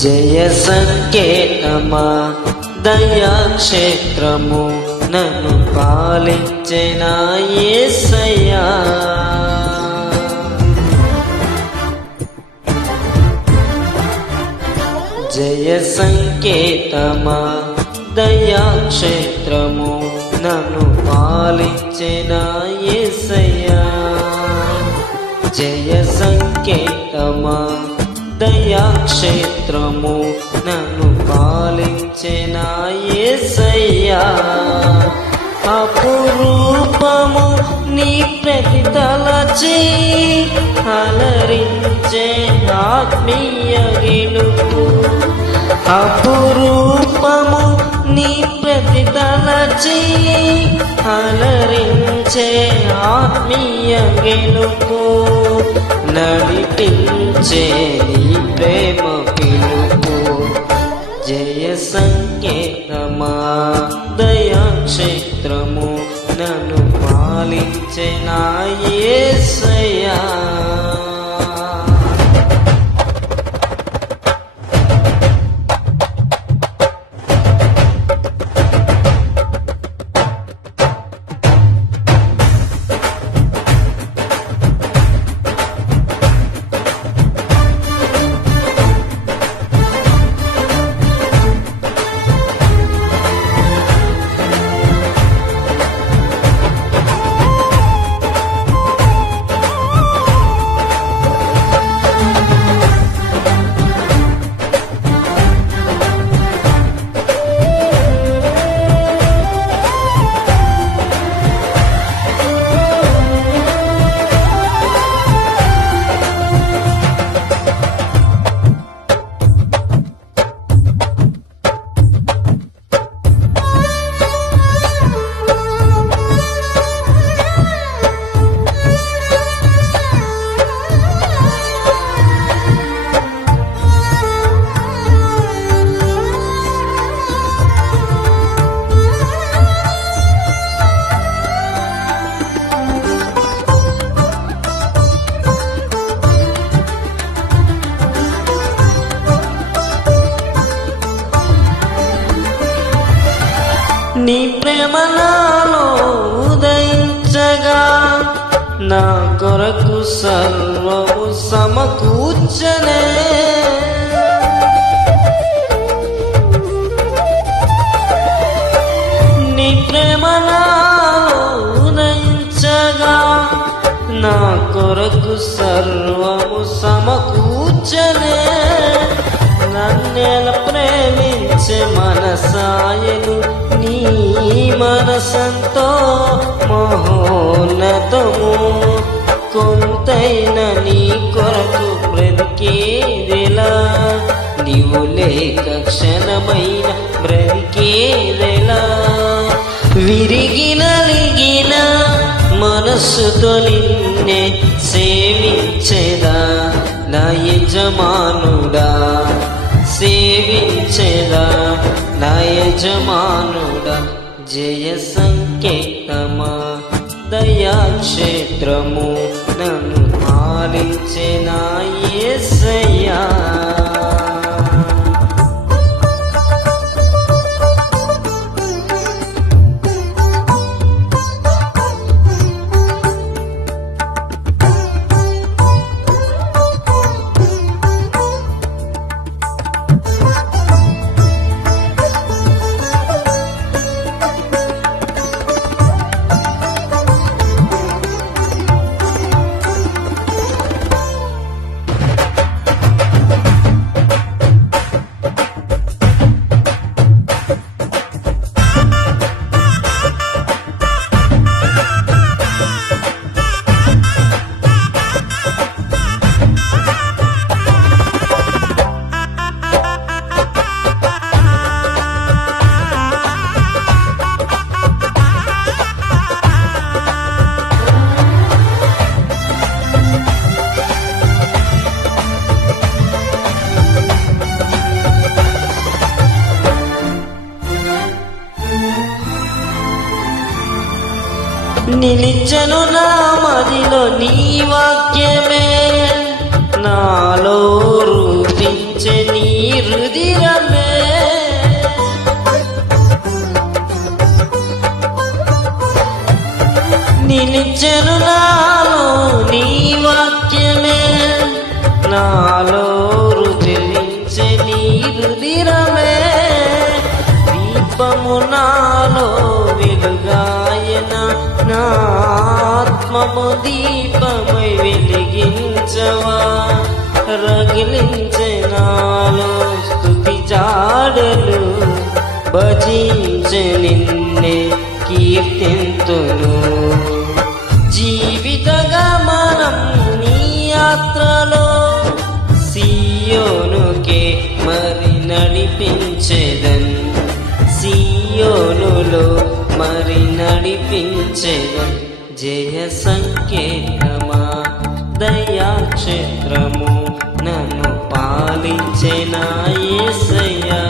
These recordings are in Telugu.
జయ సంకేతమా దయాక్షేత్రము నన్ను పాలించిన యేసయ్యా. జయ సంకేతమా దయాక్షేత్రము నన్ను పాలించిన యేసయ్యా. జయ సంకేతమా దయాక్షేత్రము నన్ను పాలించిన యేసయ్యా. అపురూపము నీ ప్రతితలచి అలరించే ఆత్మీయ గెలుపు. అపురూపము నీ ప్రతితలచి అలరించే ఆత్మీయ గెలుపు. నడిపించే నీ ప్రేమ పిలుపు. జయ సంకేతమా దయాక్షేత్రము నన్ను పాలించిన యేసయ్యా. నీ ప్రేమ నాలో ఉదయించగా నా కొరకు సర్వము సమకూర్చనే. నీ ప్రేమ నాలో ఉదయించగా నా కొరకు సర్వము సమకూర్చనే. నన్నెల ప్రేమించే మనసాయను నీ మనసంతో మహోన్నతము. కొంతైన నీ కొరకు బ్రతికేదెలా, నీవు లేక క్షణమైన బ్రతికేదెలా. విరిగిన లిగిన మనస్సుతో నిన్నే సేవించేదా నా యజమానుడా. సేవించేదా నా యజమానుడా. జయ సంకేతమా దయాక్షేత్రము నన్ను పాలించిన యేసయ్యా. నిలిచెను నా మదిలో నీ వాక్యమే, నాలో రూపించే బోధించే నీ రుధిరమే నిలిచెను నాలో నీ వాక్యమే నాలో రుధిరించే నీ రుధిరమే దీపము నాలో వెలుగాయన నా ఆత్మము దీపమై వెలిగించవా రగిలించే నాలో స్తుతి జాడలు భజించే నిన్నే కీర్తింతును జీవిత గమనం నీ యాత్రలో సియోనుకే మరి నడిపించేదన్ సియోనులో మరి నడిపించేదన్ జయ సంకేతమా దయాక్షేత్రము నన్ను పాలించే నా యేసయ్యా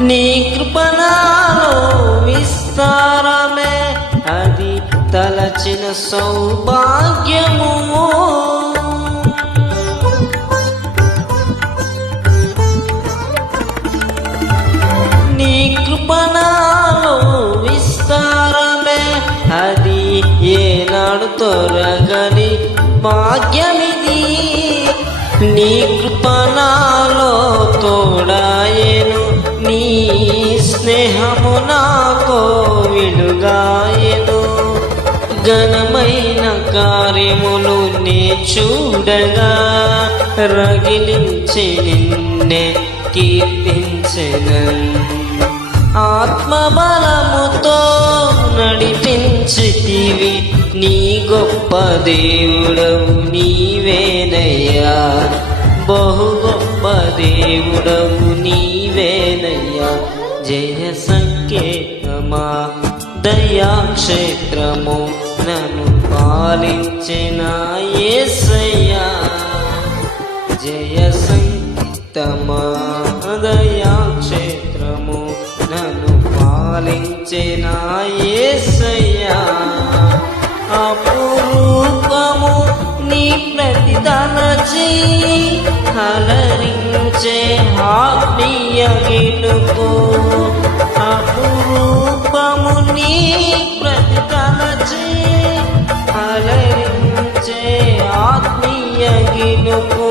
నీ కృపణాలో విస్తారమే అది తలచిన సౌభాగ్యము నీ కృపణాలో విస్తారమే అది ఏనాడు తొరగని భాగ్యమిది నీ కృపణాలో తోడాయేను నీ స్నేహము నాకో విడుగాయను ఘనమైన కార్యములు నే చూడగా రగిలించి నిన్నే కీర్తించెను ఆత్మబలముతో నడిపించితివి నీ గొప్ప దేవుడవు నీవేనయ్యా బహు గొప్ప దేవుడవు నీవేనయ్యా జయ సంకేతమా దయాక్షేత్రము నన్ను పాలించిన యేసయ్యా జయ సంకేతమా దయాక్షేత్రము నన్ను పాలించిన యేసయ్యా అపురూపము నీ ప్రతిదనచి హలరించే ఆత్మీయ గెలుపు అపురూపము నీ ప్రతిదనచి హలరించే ఆత్మీయ గెలుపు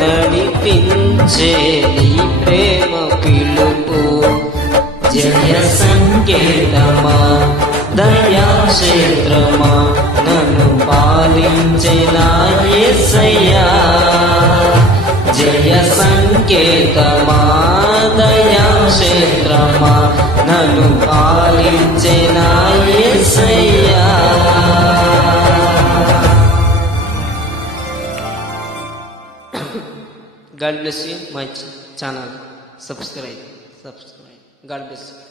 నడిపించే నీ ప్రేమ పిలుపు జయ సంకేతమా దయాక్షేత్రమా నన్ను పాలించిన యేసయ్యా జయ సంకేతమా దయాక్షేత్రమా నన్ను పాలించిన యేసయ్యా God bless you, my channel. Subscribe. God bless you.